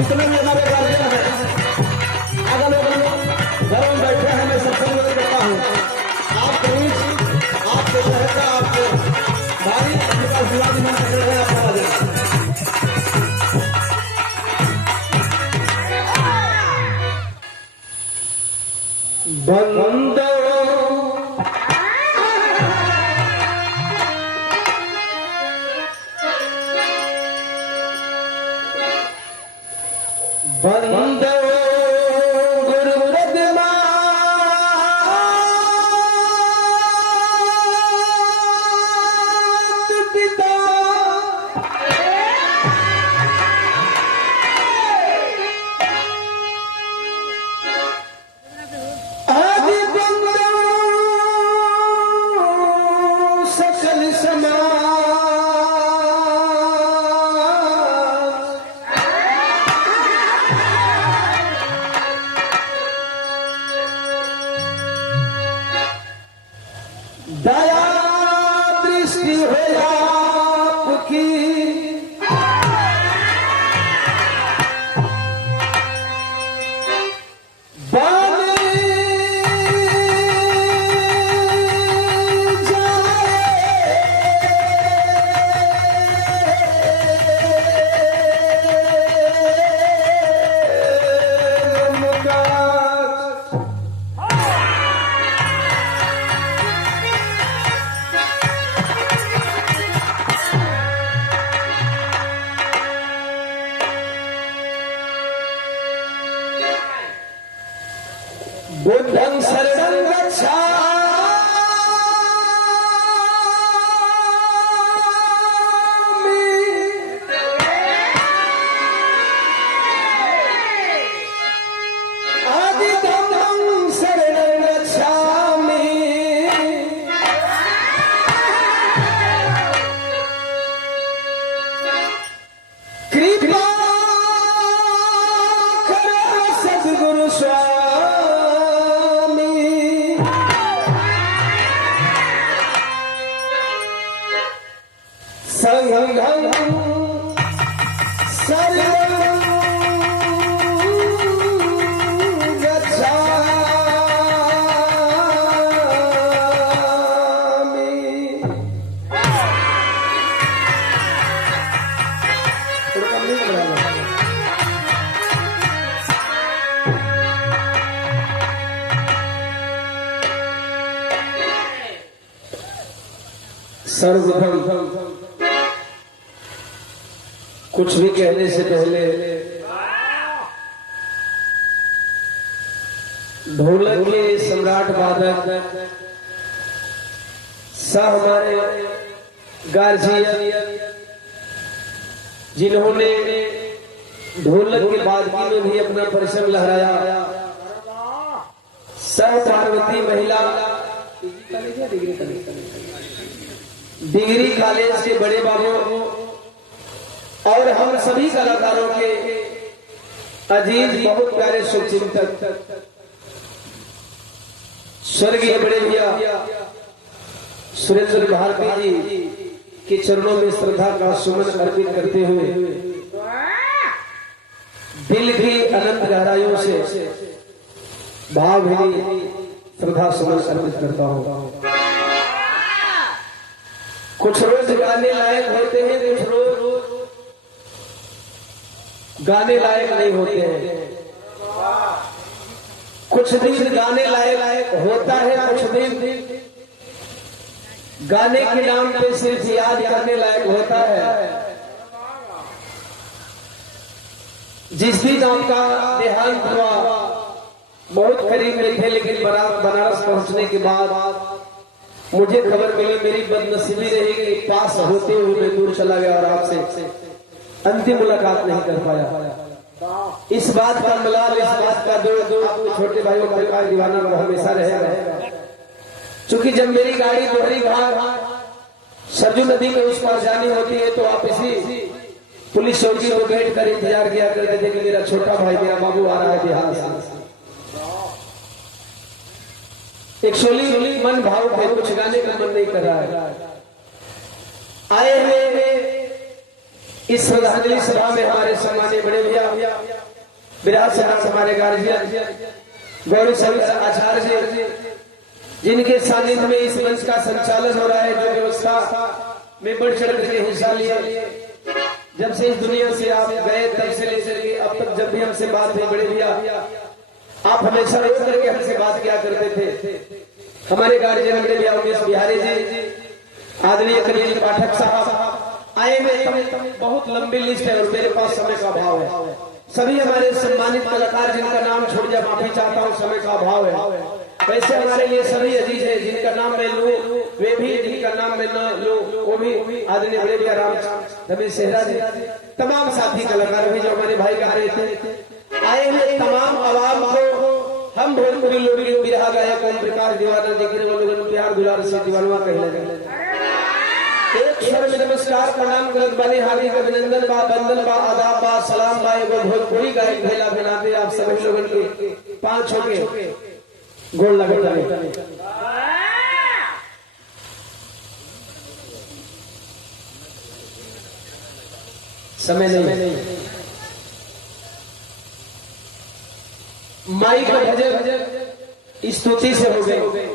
जितने भी हमारे गार्जियन हैं, अगल बगल घर में बैठे हैं, मैं सबसे मदद करता हूँ। आप प्लीज आपके शहर का आपके भाई उनका शिवाजी मन कर रहे हैं, आपका राजा बंदो बंदो दया दृष्टि हो आपकी, बन बुद्धं शरणं गच्छामि, आदिधम्मं शरणं गच्छामि, कृपा करो सद्गुरु स्वामी, संघं शरणं गच्छामि। सर्वप्रथम कुछ भी कहने से पहले ढोलक के सम्राट वादक सह हमारे गार्जियन जिन्होंने ढोलक के बादगी में भी अपना परिश्रम लहराया, सह पार्वती महिला डिग्री कॉलेज के बड़े बाबू और हम सभी कलाकारों के अजीज बहुत प्यारे शुभचिंतक स्वर्गीय बड़े भैया सुरेंद्र भारती जी के चरणों में श्रद्धा का सुमन अर्पित करते हुए दिल की अनंत गहराइयों से भावभीनी श्रद्धा सुमन अर्पित करता हूँ। कुछ रोज गाने लायक होते हैं, कुछ रोज गाने लायक नहीं होते हैं। कुछ दिन गाने लायक होता है, कुछ दिन गाने के नाम पे सिर्फ याद करने लायक होता है। जिस दिन आपका देहांत हुआ बहुत करीब में थे, लेकिन बनारस पहुंचने के बाद मुझे खबर मिली, मेरी बदनसीबी रही कि पास होते हुए मैं दूर चला गया और आपसे अंतिम मुलाकात नहीं कर पाया। इस बात का मलाल, इस बात का दो छोटे भाइयों का दीवाना हमेशा रहेगा। चूंकि जब मेरी गाड़ी दोहरी घाट सरजू नदी में उस पार जानी होती है तो आप इसी पुलिस चौकी को बैठ कर इंतजार किया करते थे कि मेरा छोटा भाई, मेरा बाबू आ रहा है बिहार से। एक्चुअली मन भावुक है, कुछ गाने का मन नहीं कर रहा है। आए हुए इस श्रद्धांजलि सभा में हमारे सम्मानीय बड़े भैया विराज समाज हमारे गार्जियन गौरी शंकर आचार्य जी, जिनके सानिध्य में इस मंच का संचालन हो रहा है, जो व्यवस्था में बढ़ चढ़ करके हिस्सा लिया। जब से इस दुनिया से आप गए तब से लेकर के अब तक जब भी हमसे बात हुई बड़े भैया, आप हमेशा रो करके हमसे बात किया करते थे। हमारे गार्जियन बड़े भैया उमेश बिहारी जी, आदरणीय कनील पाठक साहब आए में बहुत लंबी लिस्ट है और मेरे पास समय का अभाव है। सभी हमारे सम्मानित कलाकार जिनका नाम छोड़ जा माफी चाहता हूँ, समय का अभाव है। वैसे हमारे लिए सभी अजीज है, जिनका नाम मैं लूं वे भी, जिनका नाम मैं न लूं वो भी। आदरणीय बड़े भैया राम रमेश सेहरा जी, तमाम साथी कलाकार भी जो हमारे भाई गा रहे थे, आए हैं। तमाम आवाम को हम भोजपुरी लोरी बिरहा गायक ओम प्रकाश दीवाना जिक्र लोगन प्यार दुलार से दीवानवा कहले एक स्वर में नमस्कार प्रणाम करत बानी, हार्दिक अभिनंदन बा, वंदन बा, आदाब बा, सलाम बा। एगो भोजपुरी गायक भेला बनाते आप सभी लोगन के पांच होके गोल लगता है। समय नहीं, माई का भजन स्तुति से हो गए।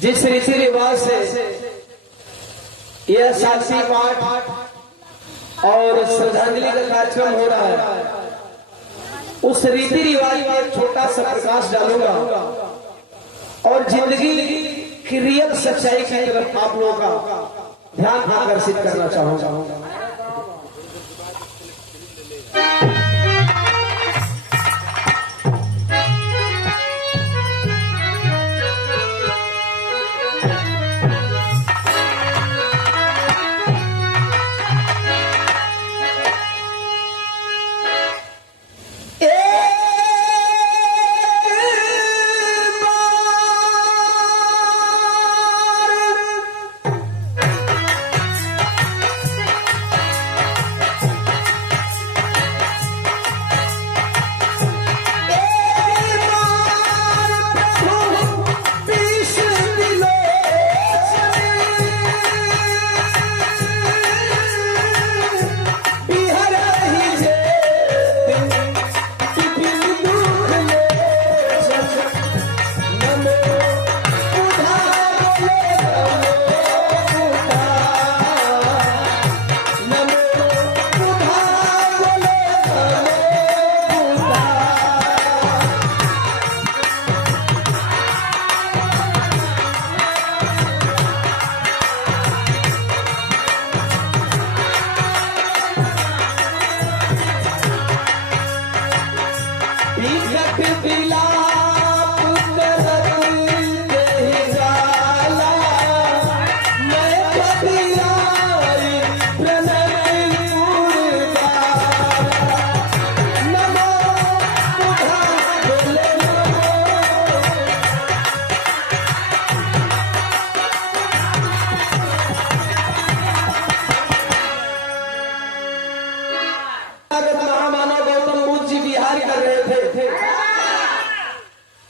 जिस रीति रिवाज से यह साक्षी पाठ और श्रद्धांजलि का कार्यक्रम हो रहा है, उस रीति रिवाज का एक छोटा सा प्रकाश डालूंगा और जिंदगी की रियल सच्चाई की तरफ आप लोगों का ध्यान आकर्षित करना चाहूंगा।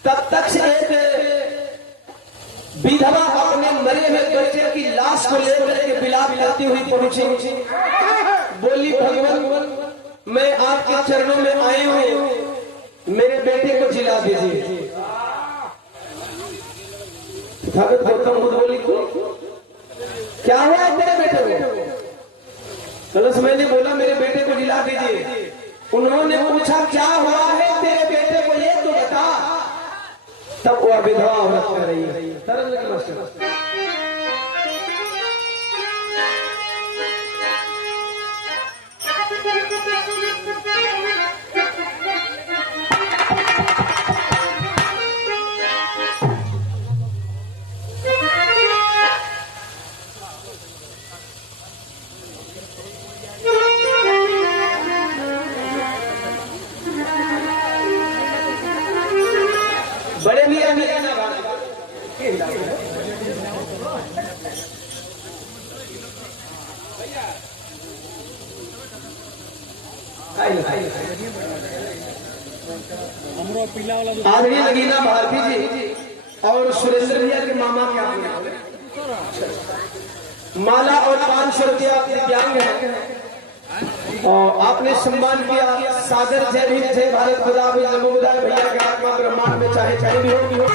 तब तक से एक विधवा अपने मरे हुए बच्चे की लाश को लेकर के विलाप करती हुई पहुंची, बोली भगवान मैं आपके चरणों में आई हूं, मेरे बेटे को जिला दीजिए। भगत गौतम बुद्ध बोली क्या हुआ है तेरे बेटे को? कलश मैंने बोला मेरे बेटे को जिला दीजिए। उन्होंने पूछा क्या हुआ है तेरे बेटे को, ये तो बता। तब वह विधवा औरत कर रही है तरंग मास्टर बड़े मियां ना आदरणीय नगीना भारती जी और सुरेंद्र भैया के मामा क्या माला और 500 रुपया दिव्यांग है और आपने सम्मान किया। सादर जय भीम जय भारत खुदा भी नमो बुधाय भैया के आत्मा ब्रह्मांड में चाहे चाहे भी हो।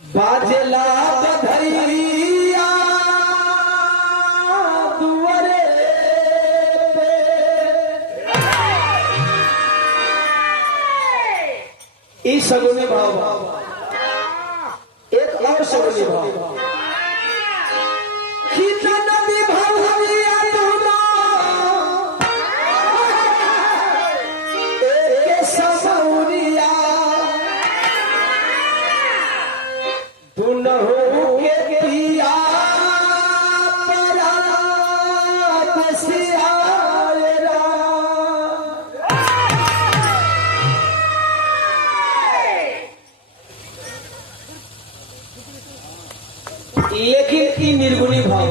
बाजला बधैया दुआरे पे ई सगुनी भाव, एक और सगुनी भाव नदी भाव सौरिया दुनहु के पिया लेकिन ई निर्गुणी भाव,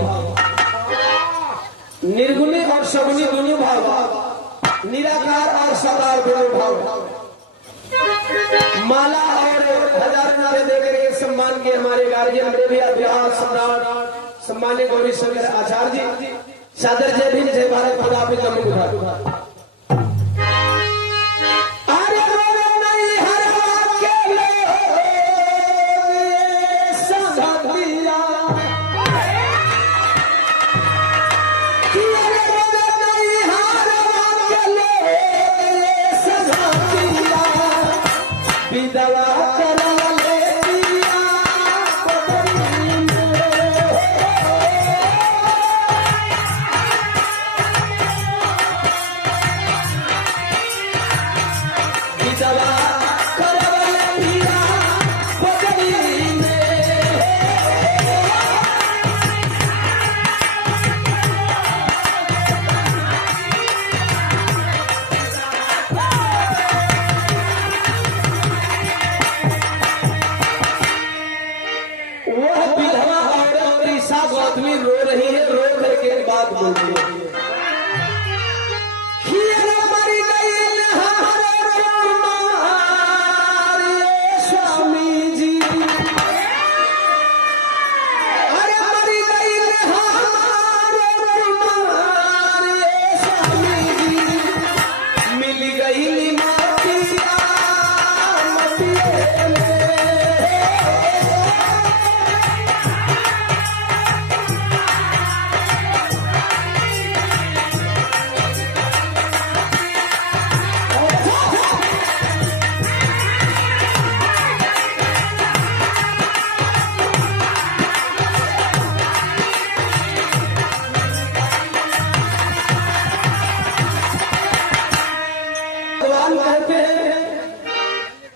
निर्गुणी और सगुनी दोनों भाव, निराकार और साकार दोनों भाव। माला और 1000 नारे देकर के सम्मान किए हमारे गार्जियन देवी अभ्यास सम्राट सम्मान्य गौरी शंकर आचार्य जी। सादर जय भीम जय भारत खुदा हाफिज नमो बुधाय। रो रही है, रो करके बात बोलती है। स्वामी जी अरे मरी गई स्वामी जी मिल गई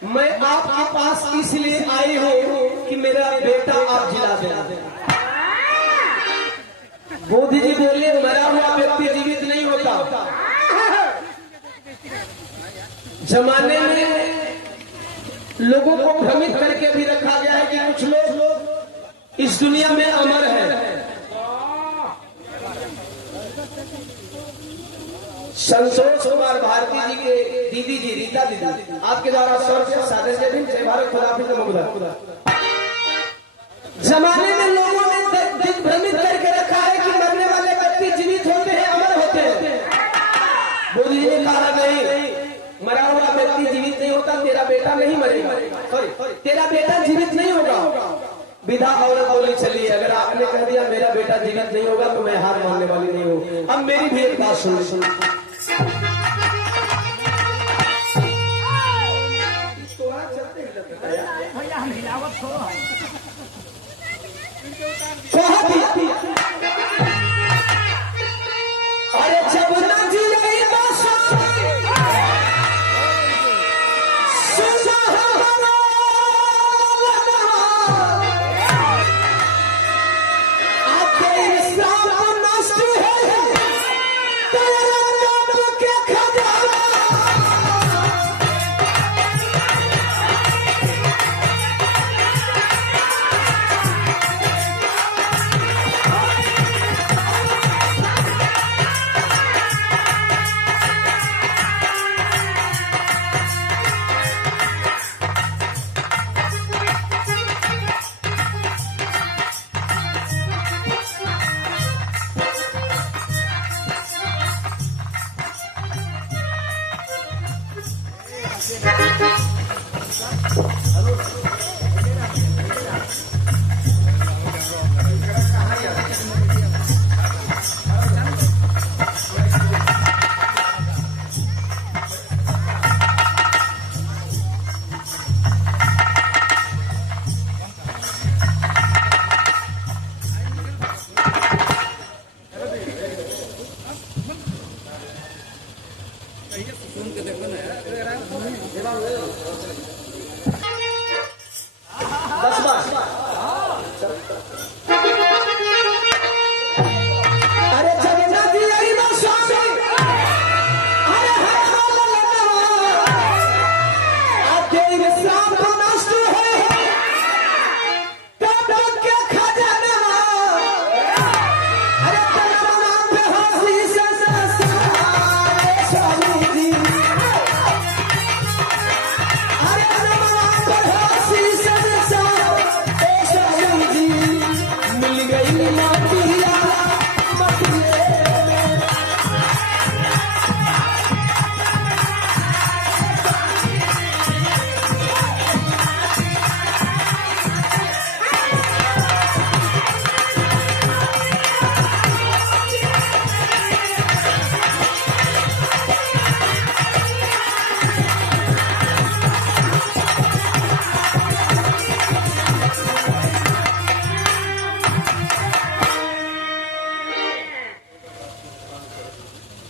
मैं आपके पास इसलिए आई हूँ कि मेरा बेटा आप जिला दें। मोदी जी बोले मरा हुआ व्यक्ति जीवित नहीं होता। जमाने में लोगों को भ्रमित करके भी रखा गया है कि कुछ लोग इस दुनिया में अमर है। संतोष कुमार भारती जी के दीदी जी रीता दीदी आपके द्वारा सादर जय भीम जय भारत खुदा हाफिज नमो बुधाय। जमाने में लोगों ने भ्रमित करके रखा है कि मरने वाले व्यक्ति जीवित होते हैं, अमर होते हैं। मोदी जी ने कहा नहीं, मरा हुआ व्यक्ति जीवित नहीं होता। तेरा बेटा नहीं मरेगा, सॉरी तेरा बेटा जीवित नहीं होगा। विधा औरत बोली चली, अगर आपने कह दिया मेरा बेटा जीवित नहीं होगा तो मैं हार मानने वाली नहीं हूँ। अब मेरी भी एक बात सुन। अरे जब न जी आपके बस बस अरे जगन्नाथ जी आई ना स्वामी अरे आप देव श्राप को नष्ट है तब के खजाना अरे तनाव पे हंसी से स्वामी जी अरे तनाव पे हंसी से स्वामी जी मिल गई माटिया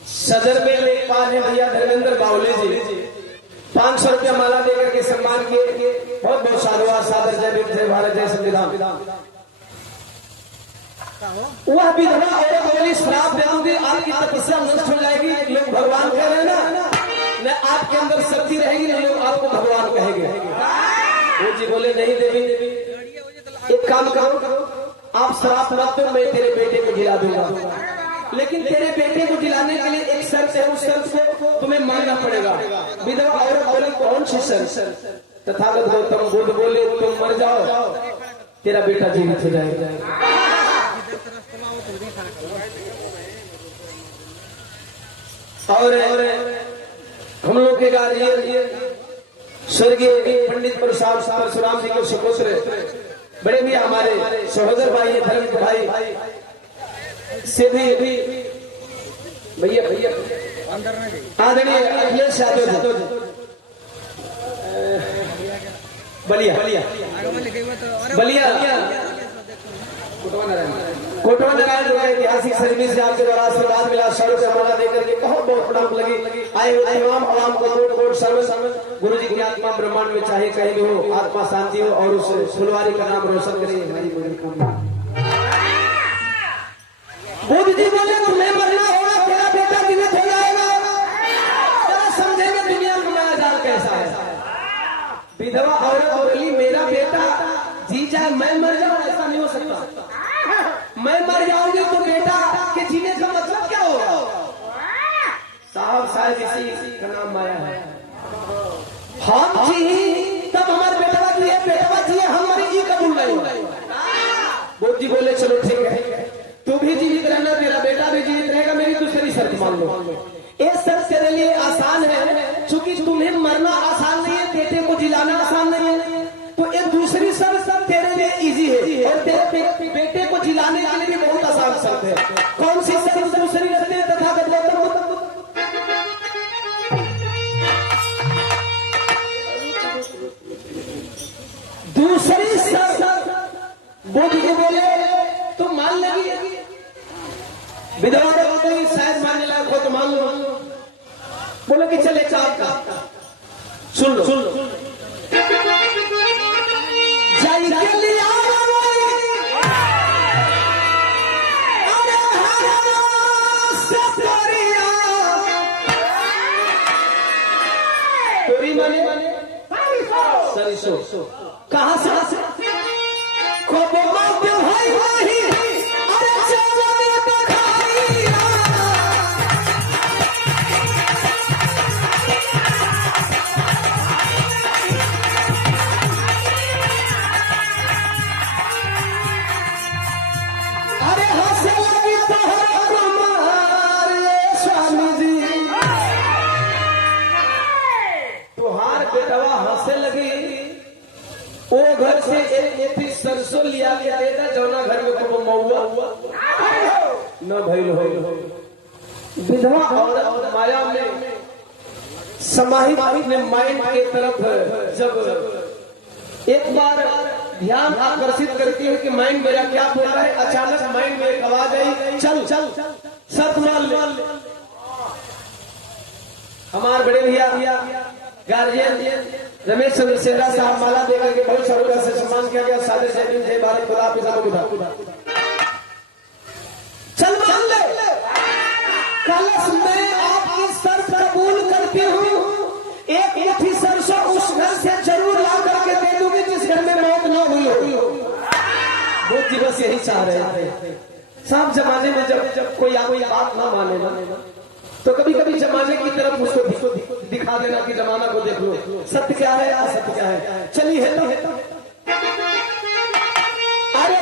सदर में लेखपाल है भैया धर्मेंद्र बावले जी 500 रुपया माला देकर के सम्मान किए। बहुत बहुत साधुवाद सादर जय भीम जय भारत जय संविधान। वह विधवा औरत बोली श्राप दे दूंगी आपकी तपस्या नष्ट हो जाएगी। लोग भगवान कह रहे हैं ना न आपके अंदर शक्ति रहेगी न लोग आपको भगवान कहेंगे। वो जी बोले नहीं देवी एक काम करो आप श्राप मत दो मैं तेरे बेटे को जिला दूंगा लेकिन तेरे बेटे को जिलाने के लिए एक शर्त है उस शर्त को तुम्हें मानना पड़ेगा। विधवा औरत बोले कौन सी शर्त? तथागत गौतम बुद्ध बोले तुम मर जाओ तेरा बेटा जीवित हो जाएगा। और हम लोग के गार्जियन स्वर्गीय पंडित परशुराम जी के सुपुत्र बड़े भी हमारे सहोदर भाई धर्म भाई से भी भैया आदरणीय अखिलेश यादव बलिया कोटवा नारायण जो ऐतिहासिक सर्विस से आपके द्वारा आशीर्वाद मिला। सर से हमारा देकर के बहुत बहुत प्रणाम लगी। आए हुए तमाम आवाम को कोट कोट सर्व गुरु जी की आत्मा ब्रह्मांड में चाहे कहीं भी हो आत्मा शांति हो और उस फुलवारी का नाम रोशन करे हमारी मनोकामना। बुद्ध जी बोले तुम्हें मरना होगा तेरा बेटा जीवित हो जाएगा। जरा समझेंगे दुनिया का माया जाल कैसा है। विधवा औरत बोली मेरा बेटा जी जाए मैं मर जाऊं ऐसा नहीं हो सकता। मैं मर जाऊंगी तो बेटा के जीने का मतलब क्या होगा? साहब शायद इसी का नाम माया है। हम जी तब हमारे बेटवा जी हम मरी कबूल नहीं। बुद्ध जी बोले चलो ठीक है तू भी जीवित रहना तेरा बेटा भी जीवित रहेगा। मेरी दूसरी शर्त मान लो। ये शर्त तेरे लिए आसान है क्योंकि तुम्हें मरना आसान नहीं है बेटे को जिलाना आसान नहीं है तो एक दूसरी शर्त तेरे लिए इजी है और तेरे बेटे को जिलाने के लिए भी बहुत आसान शर्त है। कौन सी शर्त दूसरी रखते हैं तथागत गौतम दूसरी शर्त बुद्ध जी बोले तुम मान लेगी। विधवा होते ही शायद मानने लायक हो तो मान लो। बोलो कि चले चार का सुन लो तोरी माने सरिसो कहाँ से वो घर से एक पीस सरसों लिया के देता जौना घर में को मौआ न भइल हो। विधवा औरत माया में समाहित अपने माइंड के तरफ जब एक बार ध्यान आकर्षित करती है कि माइंड मेरा क्या बोल रहा है, अचानक माइंड में एक आवाज आई चल चल सत मान ले। हमारे बड़े भैया गार्जियन रमेश चंद्रशेखर साहब माला देकर के बहुत सरोकार से सम्मान किया गया। सादर जय भीम, जय भारत, खुदा हाफिज़। चल मान ले कलश में आपकी शर्त कबूल करती हूँ, एक मुट्ठी सरसों उस घर से जरूर ला करके दे दूंगी जिस घर में मौत न हुई हो। वो दिवस यही चाह रहे थे साहब। जमाने में जब कोई आपकी बात ना माने ना तो कभी कभी जमाने की तरफ उसको दिखा देना कि जमाना को देख लो, सत्य क्या है असत्य क्या है। चलिए है तो अरे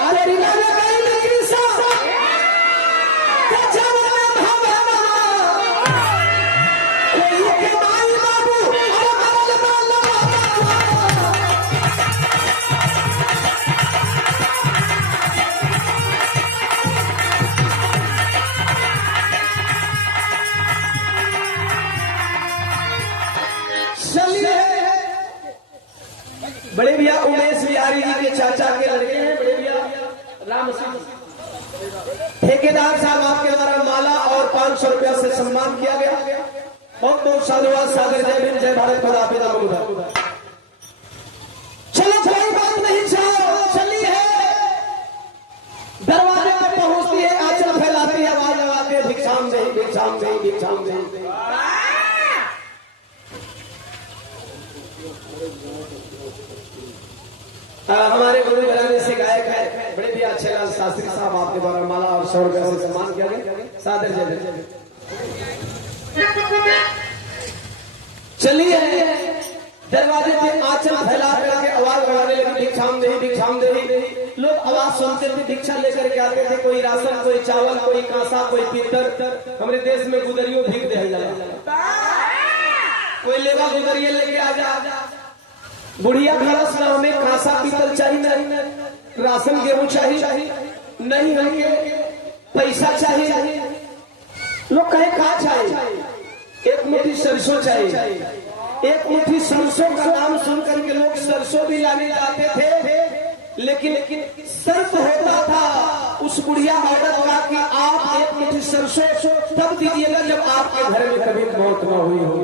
बड़े भैया उमेश बिहारी जी के चाचा के लड़के हैं बड़े भैया राम सिंह ठेकेदार साहब, आपके द्वारा माला और 500 रुपया से सम्मान किया गया। बहुत बहुत साधुवाद। सागर जय भीम, जय भारत, खुदा हाफिज़। चलो कोई बात नहीं, चलो चलिए दरवाजे पर पहुंचती है, आंचल फैलाती है, आवाज लगाती है भिक्षाम देहि, भिक्षाम देहि, भिक्षाम देहि। हमारे गुरु घराने से गायक है बड़े भैया अच्छेलाल शास्त्री साहब, आपके द्वारा माला और 100 रुपये से सम्मान किया गया। सादर जय भीम। चलिए दरवाजे पे आंचल फैला करके आवाज लगाने लगे भिक्षाम देहि, भिक्षाम देहि। लोग आवाज सुनते थे, भिक्षा लेकर के आते थे, कोई राशन, कोई चावल, कोई कांसा, कोई पीतल। हमारे देश में गुदरियों भीख दे कोई लेवा गुदरिये लेके आ जा, बुढ़िया खलस ना, हमें कांसा पीतल चाहिए, राशन गेहूं चाहिए, नहीं हमें पैसा चाहिए। लोग कहे कहा चाहिए, एक मुट्ठी सरसों चाहिए। एक मुट्ठी सरसों का नाम सुनकर के लोग सरसों भी लाने जाते थे, लेकिन शर्त होता था उस बुढ़िया औरत का कि आप एक मुट्ठी सरसों तब दीजिएगा जब आपके घर में कभी मौत न हुई हो।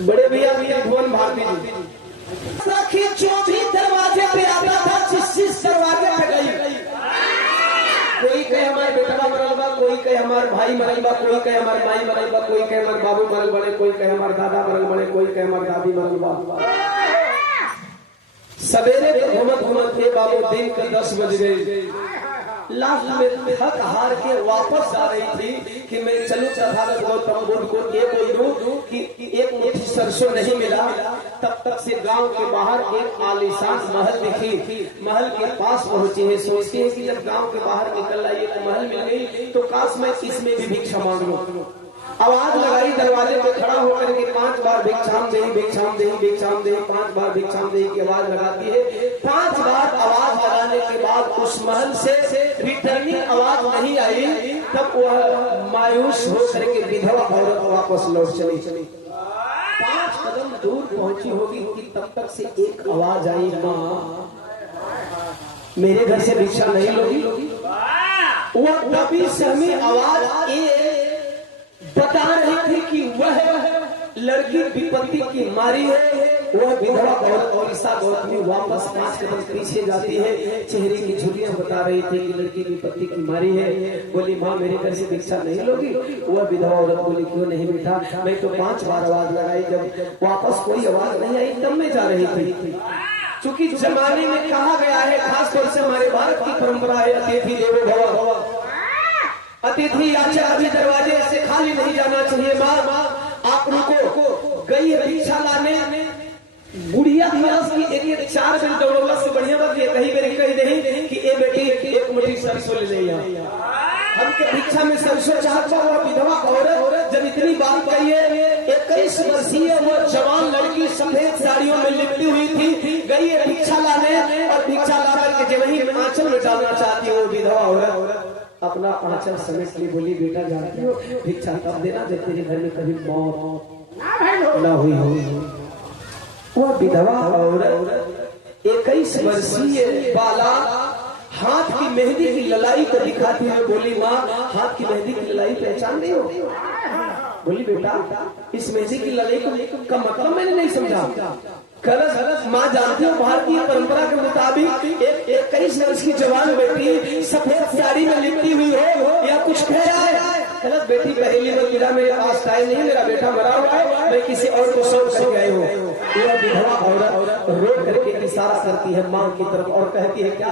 बड़े भैया भुवन भारती जी जो भी दरवाजे पे आता था, जिस दरवाजे पे गई, कोई कहे हमारे बेटा मरल बा, कोई कहे हमारे भाई मरल बा, कोई कहे हमारे माई मरल बा, कोई कहे हमारे बाबू मरल बड़े, कोई कहे हमारे दादा मरल बड़े, कोई कहे हमारे दादी मरल बा। सवेरे घूमत घूमत के बाबू दिन के 10 बज गए। लास्ट में थक हार के वापस जा रही थी कि मैं चलूं तथागत गौतम बुद्ध को ये बोल दूं कि एक मुट्ठी सरसों नहीं मिला। तब तक से गांव के बाहर एक आलीशान महल दिखी। महल के पास पहुंचे हैं, सोचते हैं कि जब गांव के बाहर निकल आई एक महल मिल गई तो काश मैं इसमें भी भिक्षा मांग लूं। आवाज लगाई दरवाजे पे खड़ा होकर के 5 बार भिक्षाम देहि, भिक्षाम देहि, भिक्षाम देहि, 5 बार भिक्षाम देहि की आवाज लगाती है। 5 बार आवाज लगाने के बाद उस महल से रिटर्निंग आवाज नहीं आई। तब वह मायूस होकर के विधवा औरत वापस लौट चली। 5 कदम दूर पहुंची होगी कि तब तक से एक आवाज आई, माँ मेरे घर से भिक्षा नहीं लोगी। वह तभी सहमी आवाज बता रही थी कि वह लड़की विपत्ति की मारी है। वह विधवा औरत और ईसा गौतमी वापस 5 कदम पीछे जाती है। चेहरे की झुर्रियां बता रही थी कि लड़की विपत्ति की मारी है। बोली माँ मेरे घर से भिक्षा नहीं लोगी। वह विधवा औरत बोली क्यों नहीं बेटा, मैं तो 5 बार आवाज लगाई, जब वापस कोई आवाज नहीं आई तब मैं जा रही थी। चूंकि जमाने में कहा गया है, खासतौर से हमारे भारत की परंपरा है, अतिथि देवो भव। अतिथि याचक अभी दरवाजे से खाली नहीं जाना चाहिए। माँ आप रुको, गई है भिक्षा लाने। बुढ़िया खलस की एक 4 दिन दौड़ौला से बढ़िया बात ये कही मेरी कही नहीं कि ए बेटी एक मुट्ठी सरसों ले लिया। हम के भिक्षा में सरसों चाहता हुआ विधवा औरत जब इतनी बात कही है, 21 वर्षीय वो जवान लड़की सफेद साड़ियों में लिपटी हुई थी, गई है भिक्षा लाने और भिक्षा ला करके जब वही आंचल में डालना चाहती है वो विधवा औरत अपना आंचल समेट ली। बोली बेटा जानती हो भिक्षा तब देना जब तेरे घर में कभी मौत न हुई हो। वह विधवा औरत 21 वर्षीय बाला हाथ की मेहंदी की ललाई को दिखाती हुई बोली, माँ हाथ की मेहंदी की ललाई पहचान नहीं हो? बोली बेटा इस मेहंदी की ललाई का मतलब मैंने नहीं समझा। गलत माँ जानती हो भारतीय परंपरा के मुताबिक एक 21 वर्ष की जवान बेटी सफेद साड़ी में लिपटी हुई हो या कुछ कह रहा है। गलत बेटी पहेली में गिरा, मेरे पास टाइम नहीं, मेरा बेटा मरा हुआ है, मैं किसी और को सौंप करके आई हूँ। यह विधवा औरत रो करके इशारा करती है माँ की तरफ और कहती है क्या?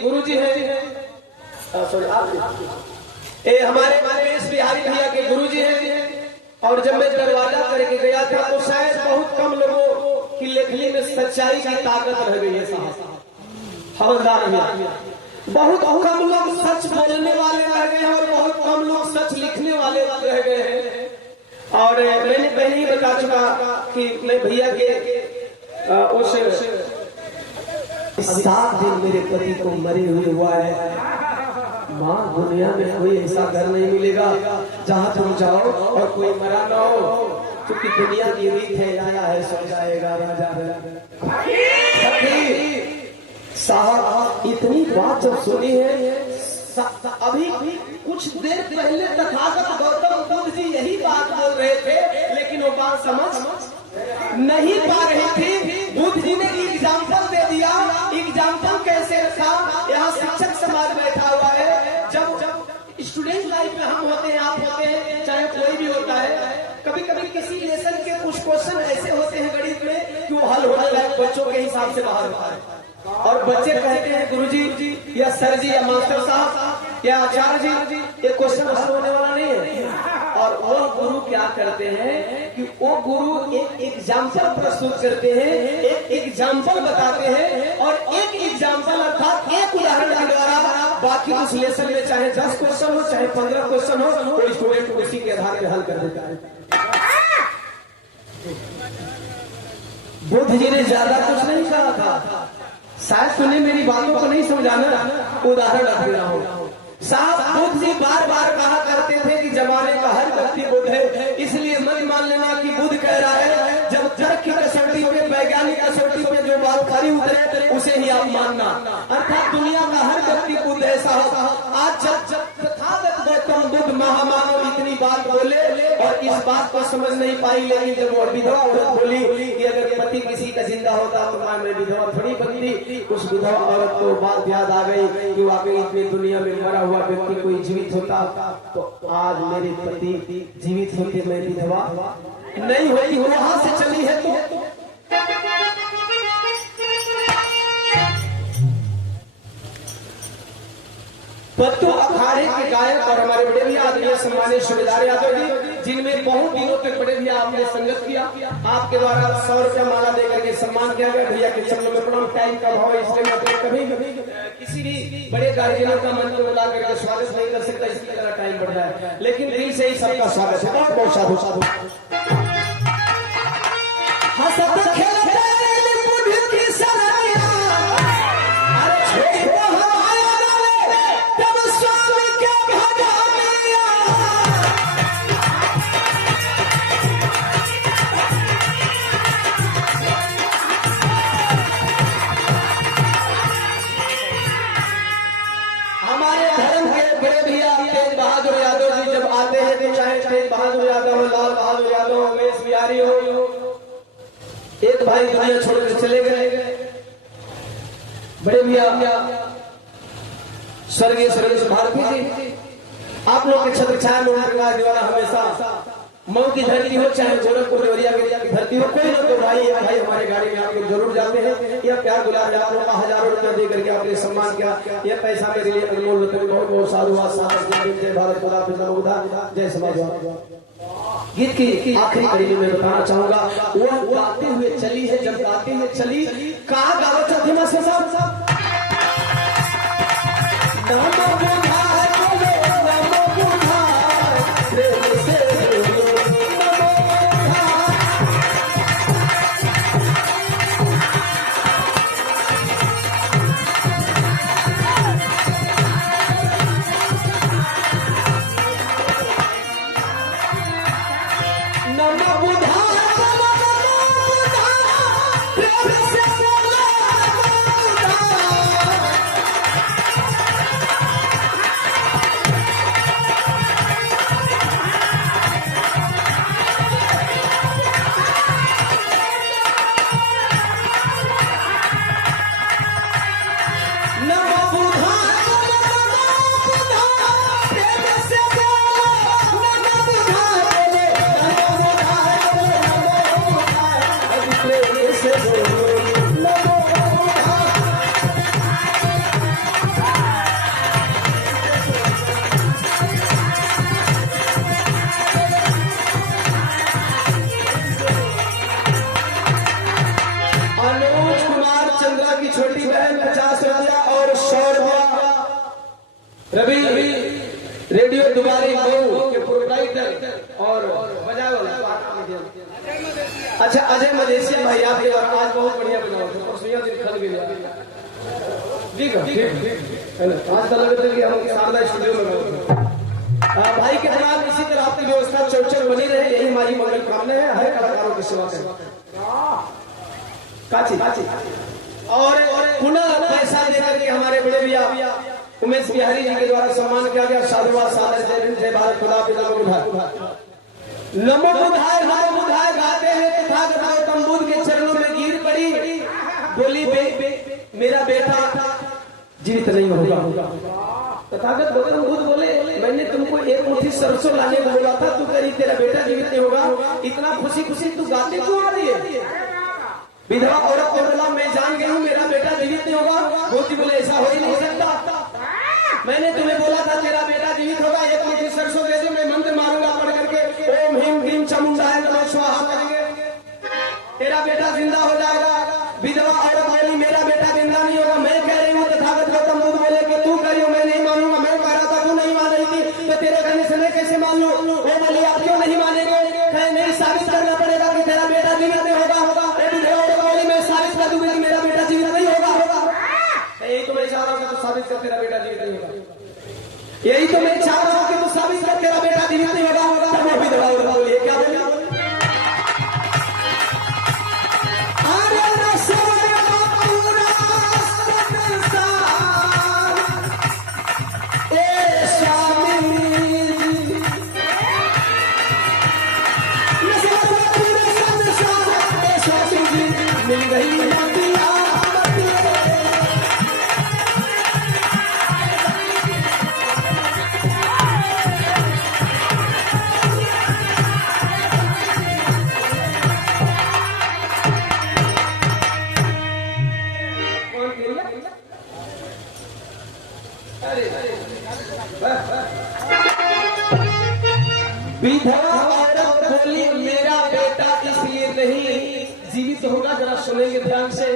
गुरु जी है हमारे महेश बिहारी भैया के गुरु जी हैं। और जब मैं दरवाजा करके गया था तो शायद बहुत कम लोगों की लेखनी में सच्चाई की ताकत रह गई है साहब। हवलदार भैया बहुत कम लोग सच बोलने वाले रह गए हैं और बहुत कम लोग सच लिखने वाले रह गए हैं। और मैंने पहले ही बता चुका कि मैं भैया के उस 7 दिन मेरे पति को मरे हुए हुआ है। माँ दुनिया में कोई ऐसा घर नहीं मिलेगा जहाँ तुम जाओ और कोई मरा ना हो, क्योंकि दुनिया की रीत है आया है सो जाएगा राजा। साहब इतनी बात जब सुनी है, अभी कुछ देर पहले तथागत गौतम बुद्ध जी यही बात बोल रहे थे, लेकिन वो बात समझ नहीं पा रही थी। बुद्ध जी ने एग्जाम्पल दे दिया। एग्जाम्पल कैसे रखा? यहाँ शिक्षक समाज बैठा हुआ है। जब स्टूडेंट लाइफ में हम होते हैं, आप होते हैं, चाहे कोई भी होता है, कभी कभी किसी लेसन के कुछ क्वेश्चन ऐसे होते हैं गणित में कि वो हल होने लायक बच्चों के हिसाब से बाहर होता है। और बच्चे कहते हैं गुरुजी या सर जी या मास्टर साहब या आचार्य जी ये क्वेश्चन हल होने वाला नहीं है। और वो गुरु क्या करते हैं कि वो गुरु एक एग्जाम्पल प्रस्तुत करते हैं, एक एग्जाम्पल बताते हैं और एक एग्जाम्पल अर्थात एक उदाहरण के द्वारा बाकी उस लेसन में चाहे 10 क्वेश्चन हो चाहे 15 क्वेश्चन हो, तो स्टूडेंट उसी के आधार पर हल कर देता है। बुद्ध जी ने ज्यादा कुछ नहीं कहा था। शायद तूने मेरी बातों को नहीं समझाना, उदाहरण रख रहा हूँ। साहब बुद्ध जी बार बार कहा करते थे कि जमाने का हर व्यक्ति बुद्ध है, इसलिए मत मान लेना कि बुद्ध कह रहा है। जब तर्क की कसौटी पे, वैज्ञानिक कसौटी पे जो बात खरी उतरे उसे ही आप मानना, अर्थात दुनिया का हर व्यक्ति बुद्ध है साहब। आज जब तथागत गौतम बुद्ध महामानव इतनी बात बोले और इस बात को समझ नहीं पाई, लेकिन जब वो विधवा औरत बोली कि अगर पति किसी का जिंदा होता तो मैं विधवा थोड़ी बनती, उस विधवा औरत को बात याद आ गई कि वाकई इतनी दुनिया में मरा हुआ व्यक्ति कोई जीवित होता तो आज मेरे पति जीवित होते, मैं विधवा नहीं हुई। वहां से चली है तो पत्तू अखाड़े के गायक और हमारे बड़े भैया आदरणीय सम्मानित सूबेदार यादव जी, जिनमें बहुत दिनों तक बड़े भैया आपने संगत किया, आपके द्वारा 100 रुपया माला देकर के सम्मान किया गया। भैया के चरणों में प्रणाम। टाइम का भाव है, इसलिए मैं कभी किसी भी बड़े गार्जियनों का मन को बुला करके स्वागत नहीं कर सकता, इसकी तरह टाइम बढ़ जाए, लेकिन दिल से ही सबका स्वागत है। बहुत बहुत साधु साधु। तेज बहादुर यादव हो, लाल बहादुर यादव हो, महेश बिहारी हो, एक भाई दुनिया छोड़कर चले गए। बड़े भैया स्वर्गीय सुरेश भारती जी, आप लोग के छत्र छाया में उनका दीवाना हमेशा मऊ की धरती हो चाहे गोरखपुर देवरिया की धरती हो, कोई ना कोई भाई हमारे गाड़ी में आपको जरूर जाते हैं। या प्यार गुलाब आप लोग हजारों रुपया दे करके आपने सम्मान किया, यह पैसा मेरे लिए अनमोल रतन। बहुत बहुत साधुवाद। जय भारत खुदा फिजा जय समाज। गीत की आखिरी कड़ी में बताना चाहूंगा, वो गाते हुए चली है, जब गाते हुए चली कहा गावत धीमा से साहब छोटी बहन 50 रुपया और 100 रुपया। रवि रेडियो दुबारी मऊ के प्रोप्राइटर और बजाओ। अच्छा अजय मदेशिया भाई आपके आज बहुत बढ़िया बजाओ। आज तो लगता है कि हम शारदा स्टूडियो में भाई के दौरान इसी तरह आपकी व्यवस्था चौचर बनी रहे, यही हमारी मंगल कामना है। हर कलाकारों की सेवा करें और पुनः पैसा देकर के हमारे बड़े भैया उमेश बिहारी जी के द्वारा सम्मान किया गया। साधुवाद सादर जय हिंद जय भारत खुदा पिता नमो बुधाय गाते हैं तथागत गौतम बुद्ध के चरणों में गिर पड़ी, बोली मेरा बेटा जीवित नहीं होगा। तथागत गौतम बुद्ध बोले मैंने तुमको एक मुट्ठी सरसों लाने को बोला था, तू करी तेरा बेटा जीवित नहीं होगा। इतना खुशी खुशी तू गाते क्यों आ रही है? विधवा औरत को बोला मैं जान गई हूँ मेरा बेटा जीवित नहीं होगा। मोती बोले ऐसा हो ही नहीं सकता, मैंने तुम्हें बोला था तेरा बेटा जीवित होगा। एक मुट्ठी सरसों दे दो, मैं मंत्र मारूंगा पढ़ करके ओम ह्रीम ह्रीम चामुंडाय नमः स्वाहा करेंगे, तेरा बेटा जिंदा हो जाएगा। विधवा औरत बोली मेरा बेटा जिंदा नहीं होगा। मैं कह रही हूँ तथागत गौतम बुद्ध बोले कि तू कह रही हो मैं नहीं मानूंगा। मैं कह रहा था तू नहीं मान रही थी, तो तेरे कहने से मैं कैसे मान लूं? वो बोली आप क्यों नहीं मानेंगे? नहीं साबित करना पड़ेगा कि तेरा बेटा जीवित नहीं होगा। मेरा बेटा जीवित नहीं होगा। यही तो मैं चाह रहा हूँ कि तू साबित कर तेरा बेटा जीवित नहीं होगा। यही तो मैं चाह रहा हूँ कि तू साबित कर तेरा बेटा जीवित नहीं होगा। तब वो भी दबाव बोलिए क्या बोलिए? मिल गई विधवा औरत बोली मेरा बेटा इसलिए नहीं जीवित होगा। जरा सुनेंगे ध्यान से,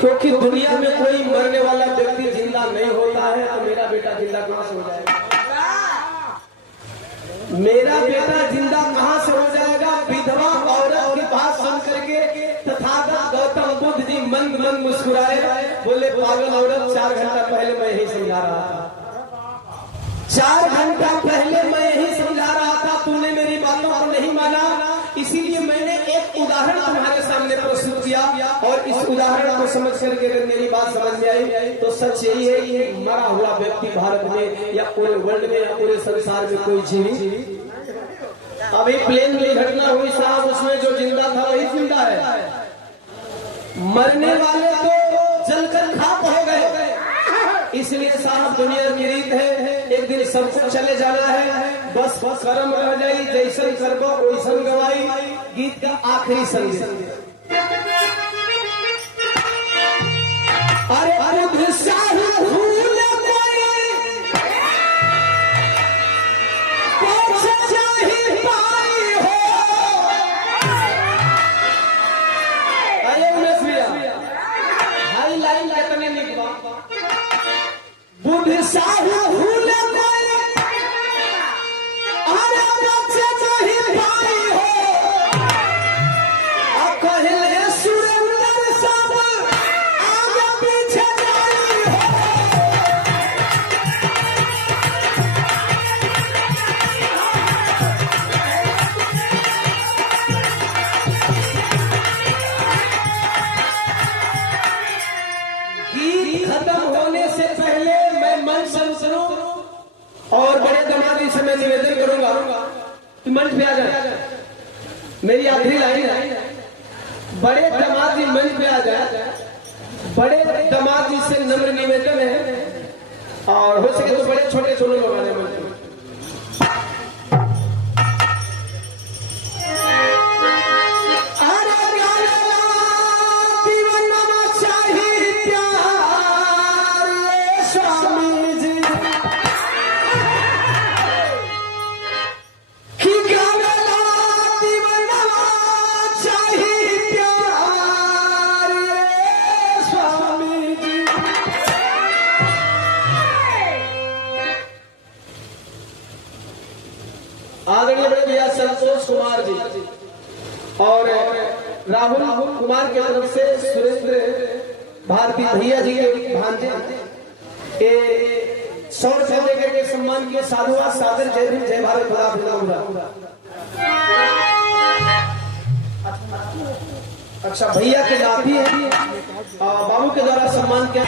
क्योंकि दुनिया में कोई मरने वाला व्यक्ति जिंदा नहीं होता है, तो मेरा बेटा जिंदा कहां से हो जाएगा? मेरा बेटा जिंदा कहां से हो जाएगा? विधवा औरत की बात सुन करके तथागत गौतम बुद्ध जी मंद मंद मुस्कुराए, बोले पागल औरत 4 घंटा पहले मैं यही समझा रहा था। 4 घंटा पहले मैं यही समझा रहा था, तूने मेरी बातों को नहीं माना, इसीलिए मैंने एक उदाहरण तुम्हारे सामने प्रस्तुत किया। और इस उदाहरण को समझ करके अगर मेरी बात समझ में आई तो सच यही है कि मरा हुआ व्यक्ति भारत में या पूरे वर्ल्ड में या पूरे संसार में कोई जीवित। अभी प्लेन में घटना हुई साहब, उसमें जो जिंदा था वही जिंदा है, मरने वाले तो जलकर खाक हो गए। इसलिए साहब दुनिया की रीत है एक दिन सबको चले जाना है, बस कर्म रह जाई, जैसन करबो वैसन गवाई। गीत का आखिरी संगीत। अरे बुध साहू भूल कोई पहुंच जाही पाई हो। आइए उमेश भैया, हाई लाइन कितने निकवा। बुध साहू भूल कोई अरे पहुंच जाही पाई हो। कहले सुरेंद्र सब आगे पीछे जाई हो। गीत खत्म होने से पहले मैं मंच से सुनूं और बड़े दमादी से मैं निवेदन करूंगा कि मंच पे आ जाए। मेरी आखिरी लाइन है, बड़े दमादी मंच पे आ जाए। बड़े दमादी से नम्र निवेदन है और हो सके तो बड़े छोटे छोटे लोग आने मंच पे। आदरणीय भैया संतोष कुमार जी और राहुल कुमार की तरफ से सुरेंद्र भारती भैया जी के भांजे 100 रुपये देकर के सम्मान किए। साधुवाद सादर, जय भीम, जय भारत, खुदा हाफिज़। अच्छा भैया के नाती है, बाबू के द्वारा सम्मान किया।